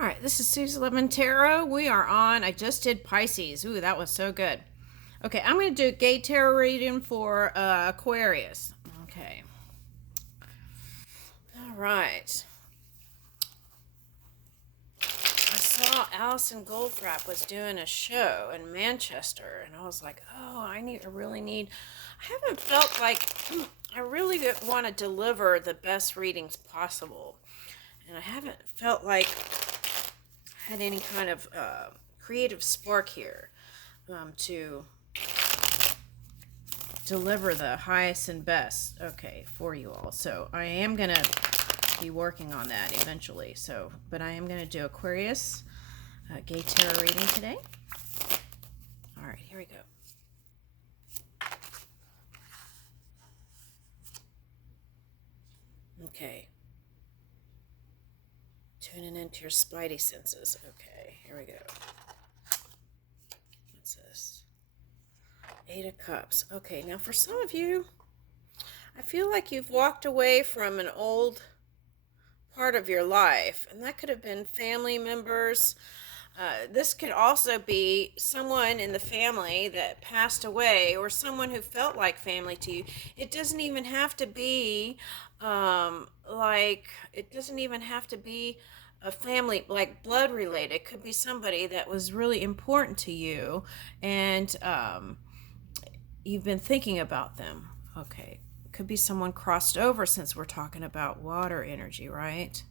All right, this is Susie Lemon Tarot. We are on. I just did Pisces. Ooh, that was so good. Okay, I'm going to do a gay tarot reading for Aquarius. Okay. All right. I saw Alison Goldfrapp was doing a show in Manchester, and I was like, oh, I haven't felt like I really want to deliver the best readings possible. And I haven't felt like I had any kind of creative spark here to deliver the highest and best, okay, for you all. So I am going to be working on that eventually. But I am going to do Aquarius Gay Tarot reading today. All right, here we go. Okay. Tuning into your spidey senses. Okay, here we go. What's this? Eight of Cups. Okay, now for some of you, I feel like you've walked away from an old part of your life, and that could have been family members. This could also be someone in the family that passed away, or someone who felt like family to you. It doesn't even have to be a family, like blood related. It could be somebody that was really important to you, and you've been thinking about them. Okay, could be someone crossed over, since we're talking about water energy, right?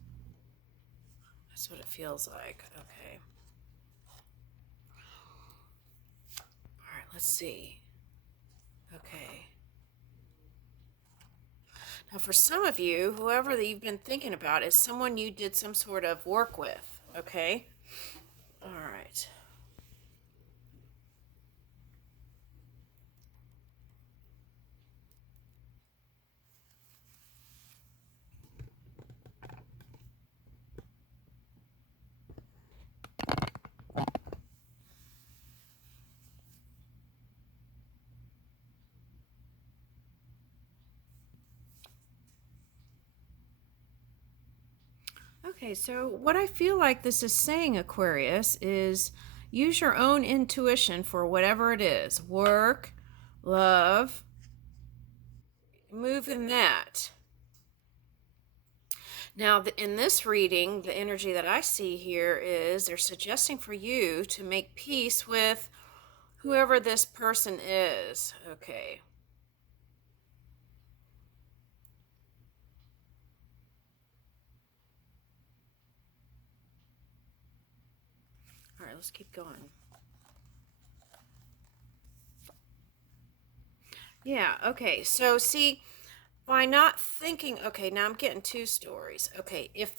That's what it feels like. Okay. All right, let's see. Okay. Now, for some of you, whoever that you've been thinking about is someone you did some sort of work with. Okay. All right. Okay, so what I feel like this is saying, Aquarius, is use your own intuition for whatever it is. Work, love, move in that. Now, in this reading, the energy that I see here is they're suggesting for you to make peace with whoever this person is. Okay. All right, let's keep going. Yeah, okay. So see, by not thinking, okay, now I'm getting two stories. Okay, if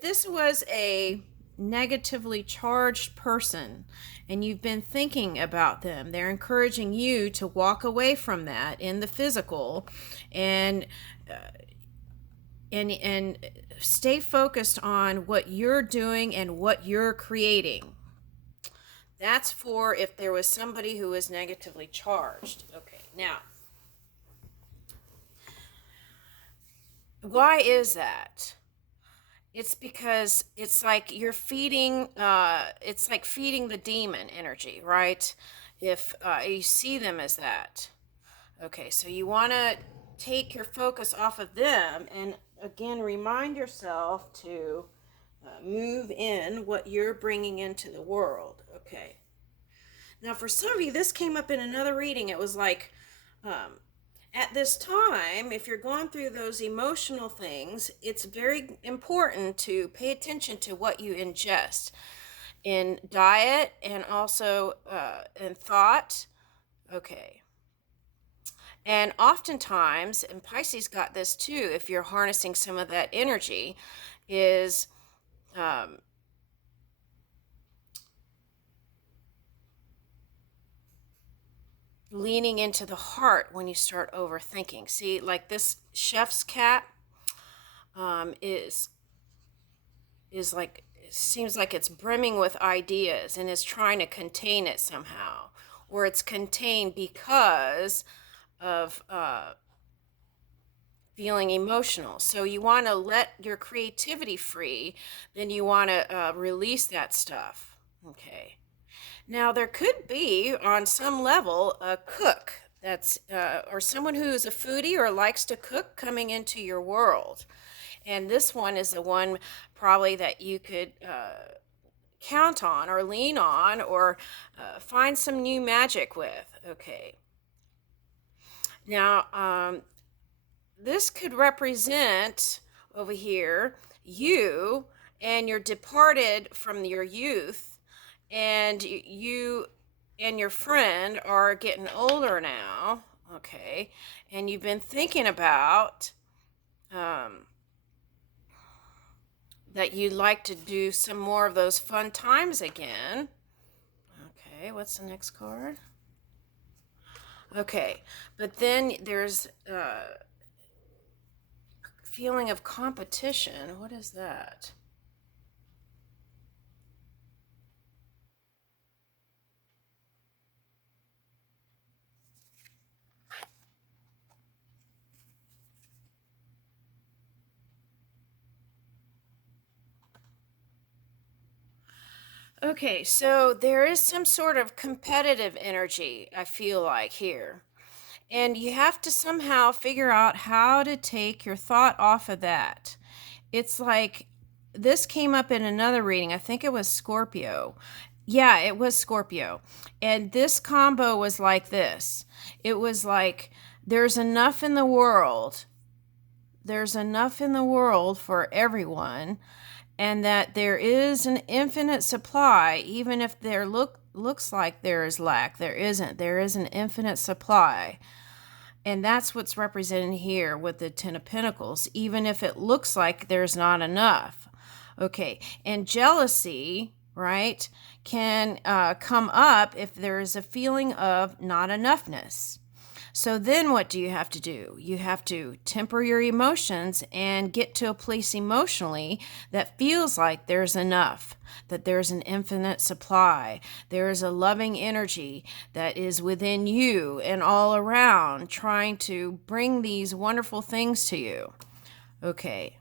this was a negatively charged person and you've been thinking about them, they're encouraging you to walk away from that in the physical and and stay focused on what you're doing and what you're creating. That's for if there was somebody who was negatively charged. Okay, now, why is that? It's because it's like you're feeding, it's like feeding the demon energy, right? If you see them as that. Okay, so you want to take your focus off of them and again remind yourself to move in what you're bringing into the world. Okay. Now, for some of you, this came up in another reading. It was like, at this time, if you're going through those emotional things, it's very important to pay attention to what you ingest in diet and also in thought. Okay. And oftentimes, and Pisces got this too, if you're harnessing some of that energy, is leaning into the heart when you start overthinking. See, like this chef's cat is like, it seems like it's brimming with ideas and is trying to contain it somehow, or it's contained because of feeling emotional. So you want to let your creativity free, then you want to release that stuff. Okay. Now, there could be on some level a cook that's, or someone who is a foodie or likes to cook coming into your world. And this one is the one probably that you could count on or lean on or find some new magic with. Okay. Now, this could represent over here you and you're departed from your youth, and you and your friend are getting older now. Okay. And you've been thinking about um, that you'd like to do some more of those fun times again. Okay, what's the next card? Okay, but then there's feeling of competition. What is that? Okay, so there is some sort of competitive energy, I feel like here. And you have to somehow figure out how to take your thought off of that. It's like this came up in another reading. I think it was Scorpio. Yeah, it was Scorpio. And this combo was like this. It was like there's enough in the world. There's enough in the world for everyone, and that there is an infinite supply, even if there looks like there is lack. There isn't. There is an infinite supply. And that's what's represented here with the Ten of Pentacles, even if it looks like there's not enough. Okay, and jealousy, right, can come up if there is a feeling of not enoughness. So then what do you have to do? You have to temper your emotions and get to a place emotionally that feels like there's enough, that there's an infinite supply. There is a loving energy that is within you and all around trying to bring these wonderful things to you. Okay.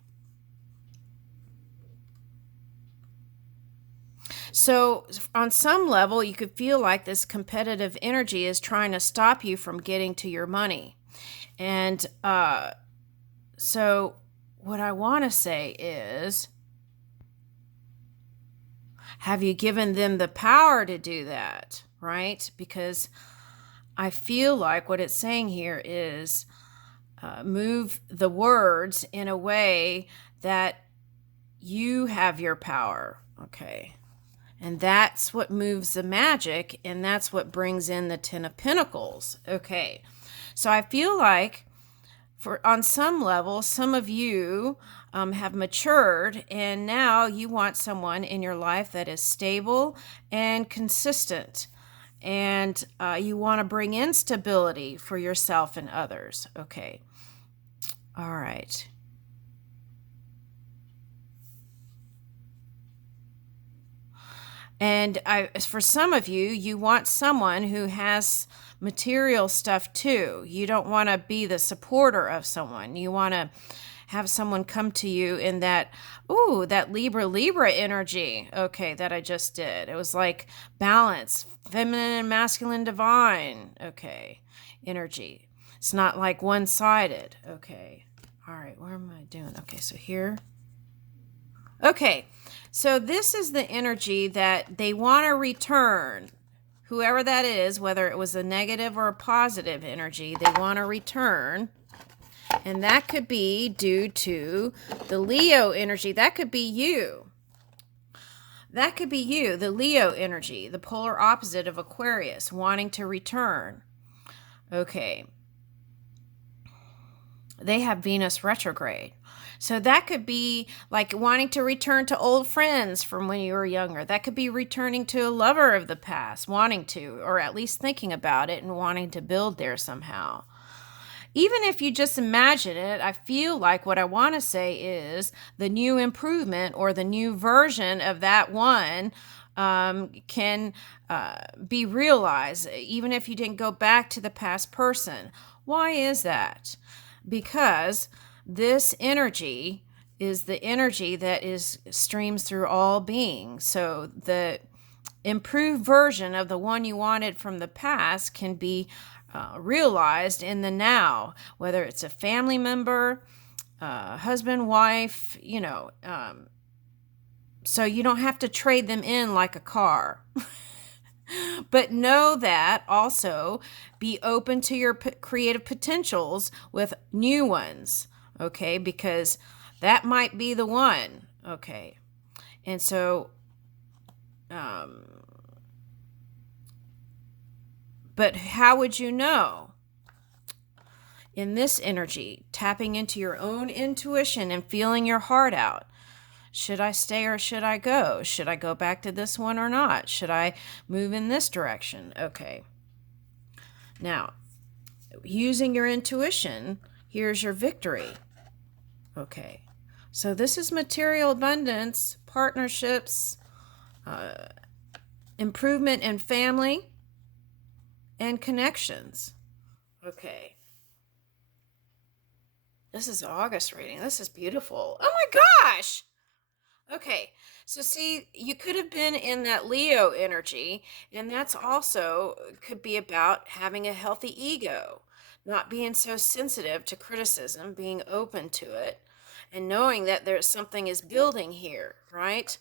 So, on some level, you could feel like this competitive energy is trying to stop you from getting to your money. And so, what I want to say is, have you given them the power to do that? Right? Because I feel like what it's saying here is move the words in a way that you have your power. Okay. And that's what moves the magic, and that's what brings in the Ten of Pentacles. Okay. So I feel like on some level, some of you have matured, and now you want someone in your life that is stable and consistent. And you want to bring in stability for yourself and others. Okay. All right. And for some of you, you want someone who has material stuff too. You don't want to be the supporter of someone. You want to have someone come to you in that, ooh, that Libra energy. Okay, that I just did. It was like balance, feminine and masculine divine. Okay, energy. It's not like one-sided. Okay. All right, what am I doing? Okay, so here. Okay, so this is the energy that they want to return. Whoever that is, whether it was a negative or a positive energy, they want to return. And that could be due to the Leo energy. That could be you. That could be you, the Leo energy, the polar opposite of Aquarius, wanting to return. Okay. They have Venus retrograde. So that could be like wanting to return to old friends from when you were younger. That could be returning to a lover of the past, wanting to, or at least thinking about it and wanting to build there somehow. Even if you just imagine it, I feel like what I want to say is the new improvement or the new version of that one can be realized, even if you didn't go back to the past person. Why is that? Because This energy is the energy that is streams through all beings. So the improved version of the one you wanted from the past can be realized in the now, whether it's a family member, husband, wife, so you don't have to trade them in like a car. But know that also be open to your creative potentials with new ones, okay? Because that might be the one, okay? And so, but how would you know? In this energy, tapping into your own intuition and feeling your heart out. Should I stay or should I go? Should I go back to this one or not? Should I move in this direction? Okay. Now, using your intuition, here's your victory. Okay. So this is material abundance, partnerships, improvement in family, and connections. Okay. This is August reading. This is beautiful. Oh my gosh! Okay, so see, you could have been in that Leo energy, and that's also could be about having a healthy ego, not being so sensitive to criticism, being open to it, and knowing that there's something is building here, right?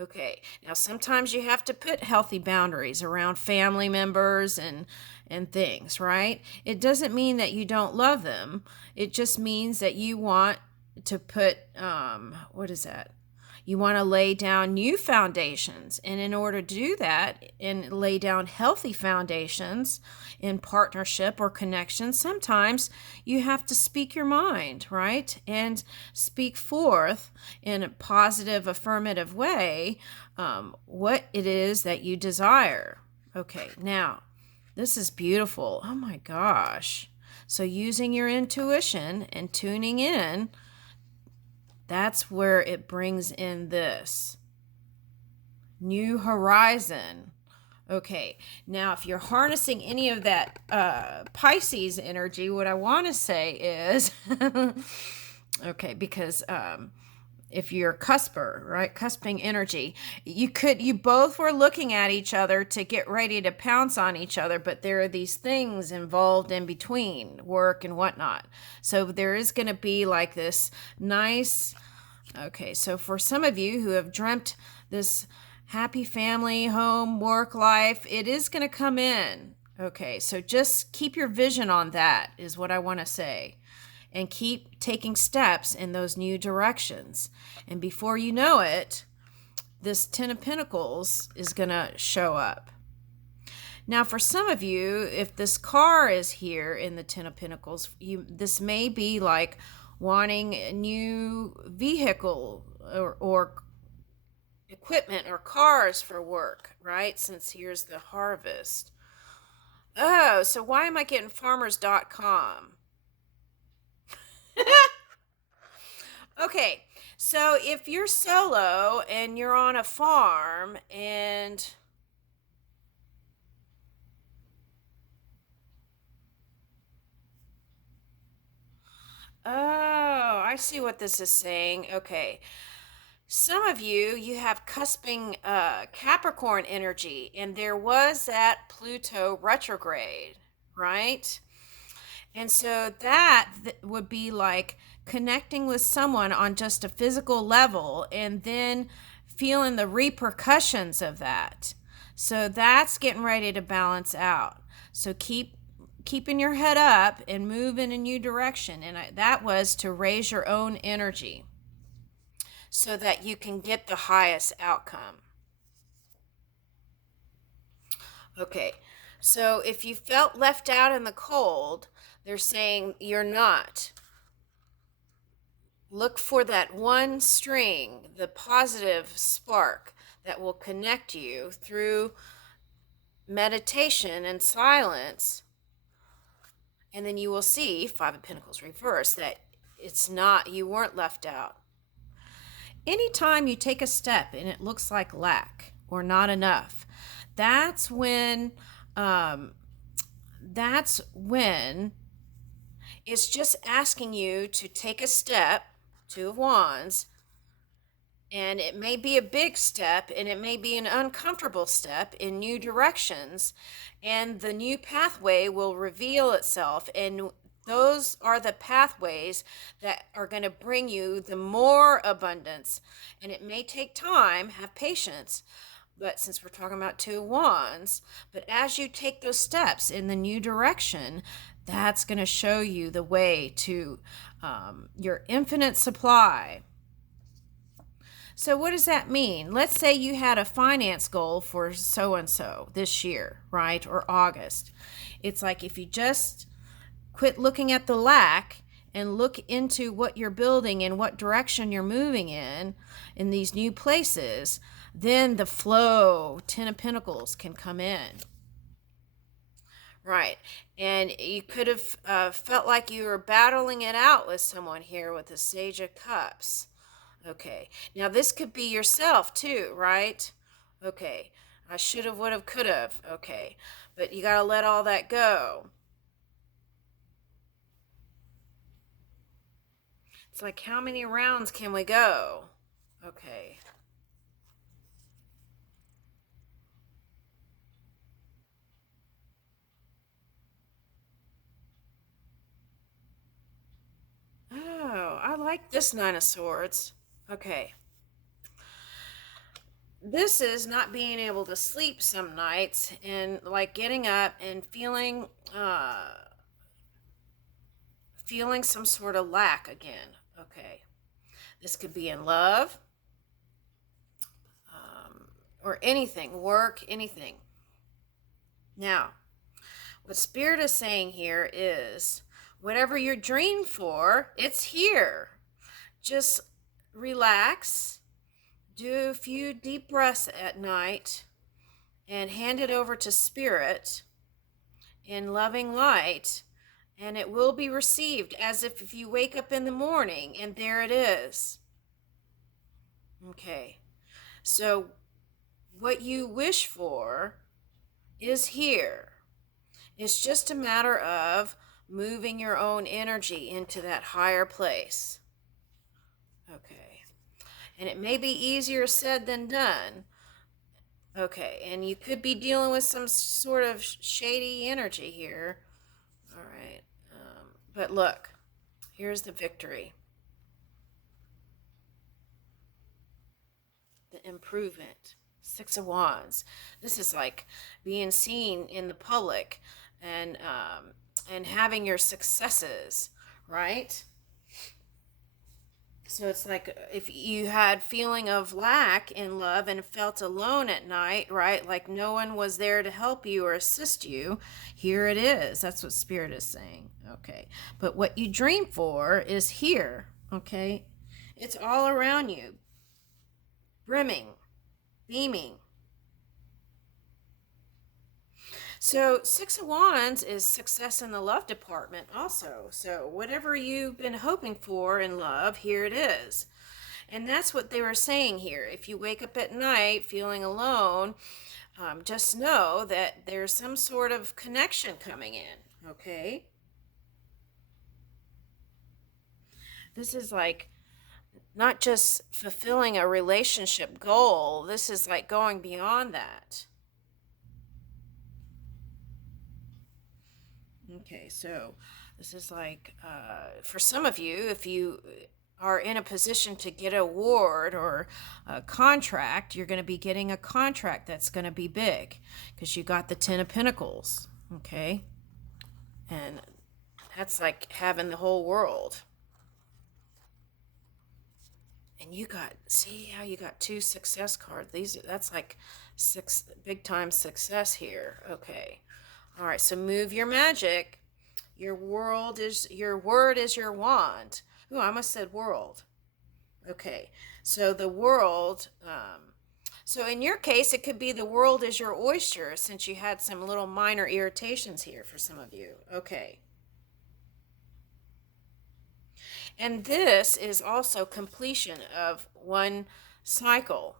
Okay. Now sometimes you have to put healthy boundaries around family members and things, right? It doesn't mean that you don't love them. It just means that you want to put what is that? You want to lay down new foundations. And in order to do that and lay down healthy foundations in partnership or connection, sometimes you have to speak your mind, right? And speak forth in a positive, affirmative way what it is that you desire. Okay, now, this is beautiful. Oh my gosh. So, using your intuition and tuning in, that's where it brings in this new horizon. Okay, now if you're harnessing any of that Pisces energy, what I want to say is, okay, because if you're a cusper, right, cusping energy, you both were looking at each other to get ready to pounce on each other, but there are these things involved in between, work and whatnot. So there is going to be like this nice, okay, so for some of you who have dreamt this happy family, home, work life, it is going to come in. Okay, so just keep your vision on that, is what I want to say. And keep taking steps in those new directions. And before you know it, this Ten of Pentacles is going to show up. Now, for some of you, if this car is here in the Ten of Pentacles, this may be like wanting a new vehicle or equipment or cars for work, right? Since here's the harvest. Oh, so why am I getting farmers.com? Okay, so if you're solo and you're on a farm and oh, I see what this is saying. Okay. Some of you have cusping Capricorn energy, and there was that Pluto retrograde, right? And so that would be like connecting with someone on just a physical level and then feeling the repercussions of that. So that's getting ready to balance out. So keeping your head up and move in a new direction. And that was to raise your own energy so that you can get the highest outcome. Okay, so if you felt left out in the cold, they're saying you're not. Look for that one string, the positive spark that will connect you through meditation and silence. And then you will see, Five of Pentacles reverse, that it's not, you weren't left out. Anytime you take a step and it looks like lack or not enough, that's when It's just asking you to take a step, Two of Wands, and it may be a big step and it may be an uncomfortable step in new directions, and the new pathway will reveal itself. And those are the pathways that are going to bring you the more abundance. And it may take time, have patience. But since we're talking about Two of Wands, but as you take those steps in the new direction, that's going to show you the way to your infinite supply. So, what does that mean? Let's say you had a finance goal for so and so this year, right? Or August. It's like if you just quit looking at the lack and look into what you're building and what direction you're moving in these new places, then the flow, Ten of Pentacles, can come in. Right. And you could have felt like you were battling it out with someone here with the Sage of Cups. Okay. Now, this could be yourself too, right? Okay. I should have, would have, could have. Okay. But you got to let all that go. It's like, how many rounds can we go? Okay. Oh, I like this Nine of Swords. Okay. This is not being able to sleep some nights and like getting up and feeling some sort of lack again. Okay. This could be in love, or anything, work, anything. Now, what Spirit is saying here is whatever you're dreamed for, it's here. Just relax, do a few deep breaths at night, and hand it over to Spirit in loving light, and it will be received as if you wake up in the morning and there it is. Okay, so what you wish for is here. It's just a matter of moving your own energy into that higher place. Okay, and it may be easier said than done. Okay, and you could be dealing with some sort of shady energy here. All right, but look, here's the victory, the improvement. Six of Wands. This is like being seen in the public and having your successes, right? So it's like if you had feeling of lack in love and felt alone at night, right? Like no one was there to help you or assist you. Here it is. That's what Spirit is saying. Okay. But what you dream for is here. Okay. It's all around you, brimming, beaming. So, Six of Wands is success in the love department, also. So, whatever you've been hoping for in love, here it is. And that's what they were saying here. If you wake up at night feeling alone, just know that there's some sort of connection coming in, okay? This is like not just fulfilling a relationship goal, this is like going beyond that. Okay, so this is like for some of you, if you are in a position to get an award or a contract, you're going to be getting a contract that's going to be big because you got the Ten of Pentacles. Okay, and that's like having the whole world. And you got, see how you got two success cards. That's like six big time success here. Okay. All right, so move your magic. Your word is your wand. Ooh, I almost said world. Okay, so the world. So in your case, it could be the world is your oyster, since you had some little minor irritations here for some of you. Okay. And this is also completion of one cycle.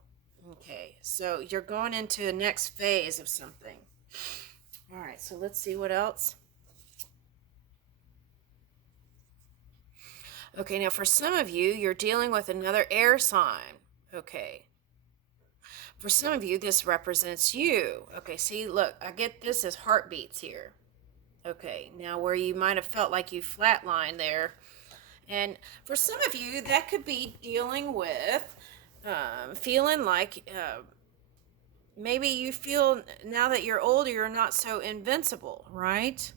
Okay, so you're going into the next phase of something. All right, so let's see what else. Okay, now for some of you, you're dealing with another air sign. Okay. For some of you, this represents you. Okay, see, look, I get this as heartbeats here. Okay, now where you might have felt like you flatlined there. And for some of you, that could be dealing with feeling like maybe you feel now that you're older, you're not so invincible, right?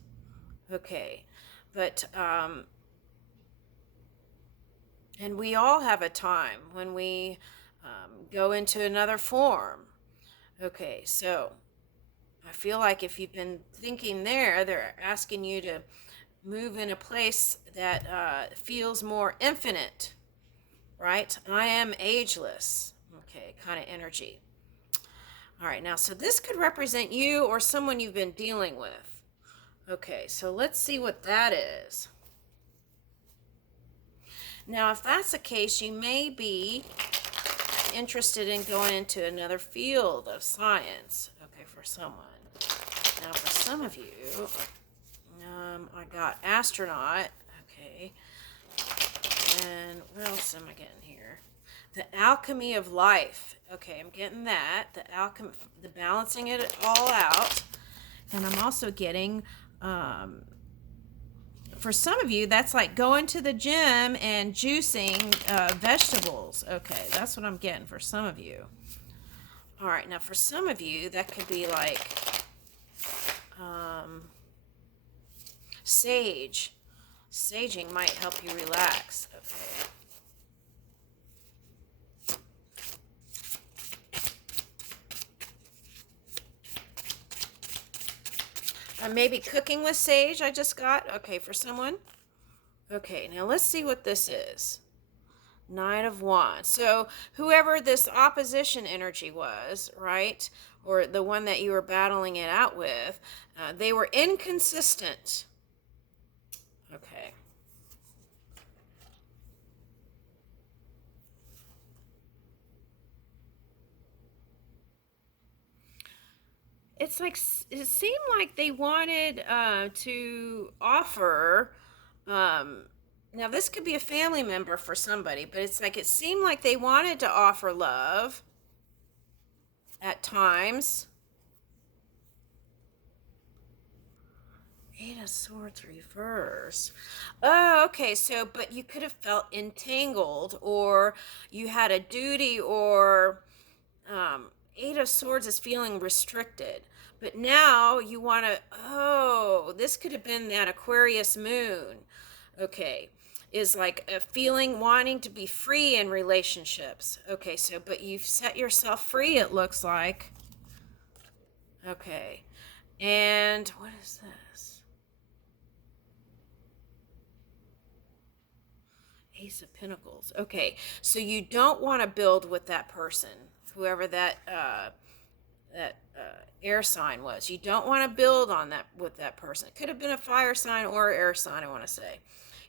Okay, but and we all have a time when we go into another form. Okay, so I feel like if you've been thinking there, they're asking you to move in a place that feels more infinite, right? I am ageless. Okay, kind of energy. All right, now, so this could represent you or someone you've been dealing with. Okay, so let's see what that is. Now, if that's the case, you may be interested in going into another field of science. Okay, for someone. Now, for some of you, I got astronaut. Okay, and what else am I getting here? The alchemy of life. Okay, I'm getting that. The alchemy, the balancing it all out, and I'm also getting. For some of you, that's like going to the gym and juicing vegetables. Okay, that's what I'm getting for some of you. All right, now for some of you, that could be like sage. Saging might help you relax. Okay. Maybe cooking with sage, I just got. Okay, for someone. Okay, now let's see what this is. Knight of Wands. So whoever this opposition energy was, right, or the one that you were battling it out with, they were inconsistent. Okay. It's like it seemed like they wanted to offer. Now this could be a family member for somebody, but it's like it seemed like they wanted to offer love at times. Eight of Swords reverse. Oh, okay. So, but you could have felt entangled, or you had a duty, or Eight of Swords is feeling restricted. But now you want to. Oh, this could have been that Aquarius moon. Okay, is like a feeling wanting to be free in relationships. Okay, so but you've set yourself free. It looks like. Okay, and what is this? Ace of Pentacles. Okay, so you don't want to build with that person, whoever that air sign was. You don't want to build on that with that person. It could have been a fire sign or air sign. I want to say,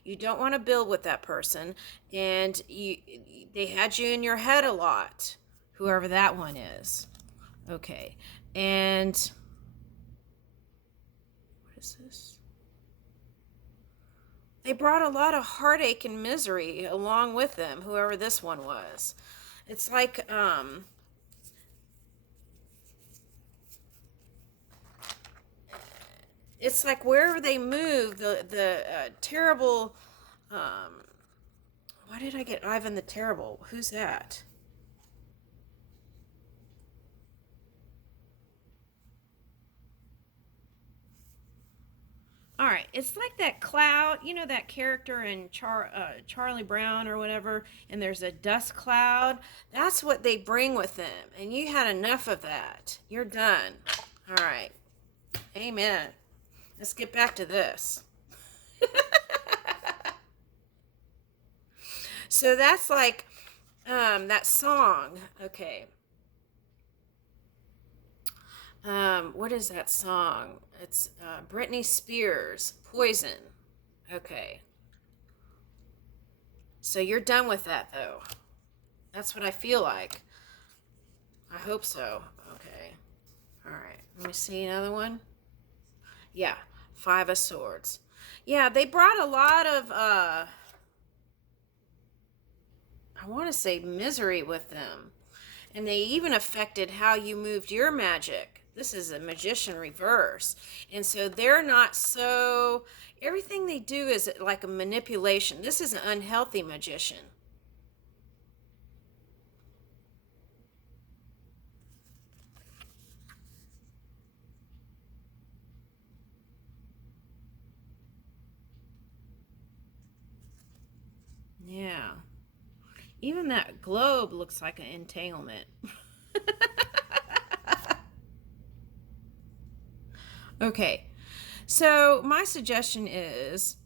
you don't want to build with that person, and they had you in your head a lot, whoever that one is. Okay, and what is this? They brought a lot of heartache and misery along with them, whoever this one was. It's like it's like wherever they move, the terrible. Why did I get Ivan the Terrible? Who's that? All right, it's like that cloud, you know that character in Charlie Brown or whatever, and there's a dust cloud. That's what they bring with them, and you had enough of that. You're done. All right, amen. Let's get back to this. So that's like that song. Okay. What is that song? It's Britney Spears, Poison. Okay. So you're done with that though. That's what I feel like. I hope so. Okay. All right. Let me see another one. Yeah. Five of Swords. Yeah, they brought a lot of I want to say misery with them. And they even affected how you moved your magic. This is a magician reverse. And so they're not so, everything they do is like a manipulation. This is an unhealthy magician. Yeah. Even that globe looks like an entanglement. Okay. So my suggestion is,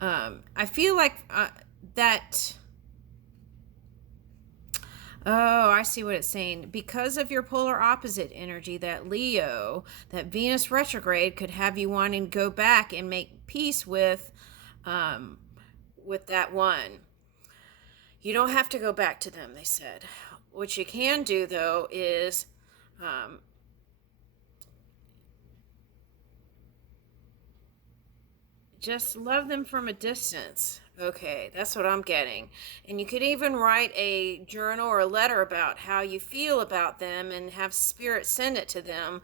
I feel like that. Oh, I see what it's saying. Because of your polar opposite energy, that Leo, that Venus retrograde could have you wanting to go back and make peace um, with that one. You don't have to go back to them, they said. What you can do, though, is um, just love them from a distance. Okay, that's what I'm getting. And you could even write a journal or a letter about how you feel about them and have spirit send it to them.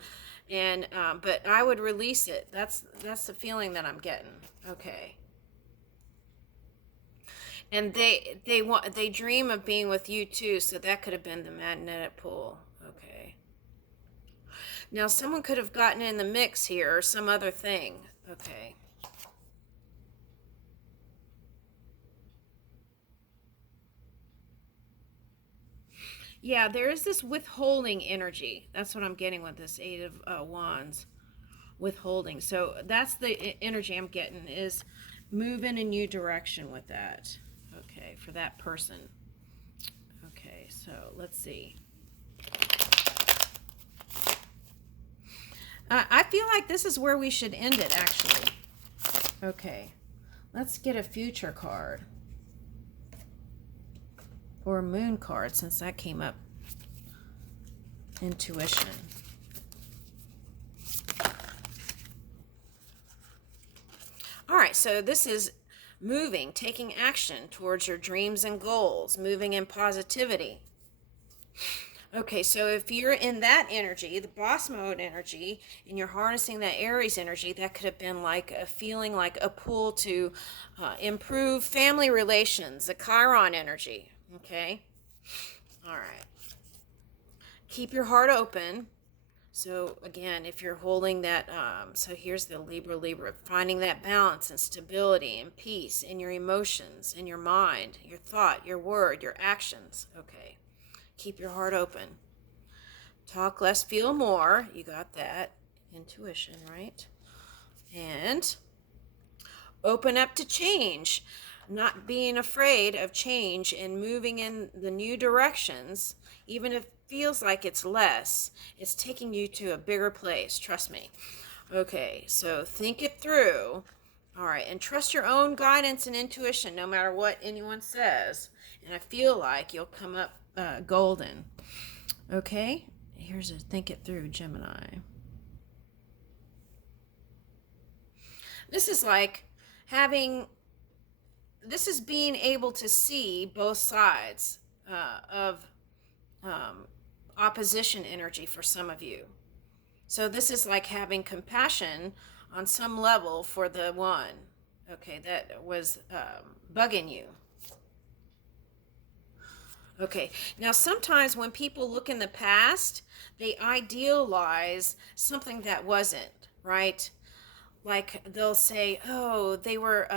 And but I would release it. That's the feeling that I'm getting. Okay. And they dream of being with you too, so that could have been the magnetic pull. Okay. Now someone could have gotten in the mix here or some other thing. Okay. Yeah, there is this withholding energy. That's what I'm getting with this Eight of Wands. Withholding. So that's the energy I'm getting, is move in a new direction with that. Okay, for that person. Okay, so let's see. I feel like this is where we should end it, actually. Okay, let's get a future card. Or a moon card, since that came up. Intuition. All right, so this is moving, taking action towards your dreams and goals, moving in positivity. Okay, so if you're in that energy, the boss mode energy, and you're harnessing that Aries energy, that could have been like a feeling like a pull to improve family relations, a Chiron energy. Okay, all right. Keep your heart open. So again, if you're holding that, so here's the Libra, finding that balance and stability and peace in your emotions, in your mind, your thought, your word, your actions. Okay, keep your heart open. Talk less, feel more. You got that. Intuition, right? And open up to change. Not being afraid of change and moving in the new directions, even if it feels like it's less, it's taking you to a bigger place. Trust me. Okay, so think it through. All right, and trust your own guidance and intuition no matter what anyone says. And I feel like you'll come up golden. Okay, here's a think it through, Gemini. This is like having, this is being able to see both sides of um, opposition energy for some of you. So this is like having compassion on some level for the one, okay, that was bugging you. Okay, now sometimes when people look in the past, they idealize something that wasn't, right? Like they'll say, oh, they were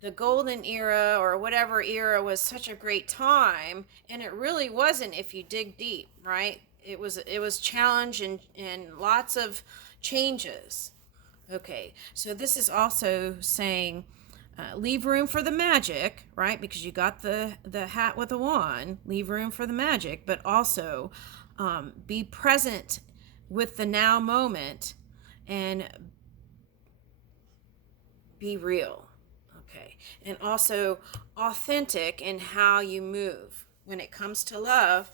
the golden era or whatever era was such a great time, and it really wasn't if you dig deep, right? It was challenge and lots of changes. Okay, so this is also saying leave room for the magic, right? Because you got the hat with a wand, leave room for the magic, but also be present with the now moment and be real. Okay, and also authentic in how you move when it comes to love.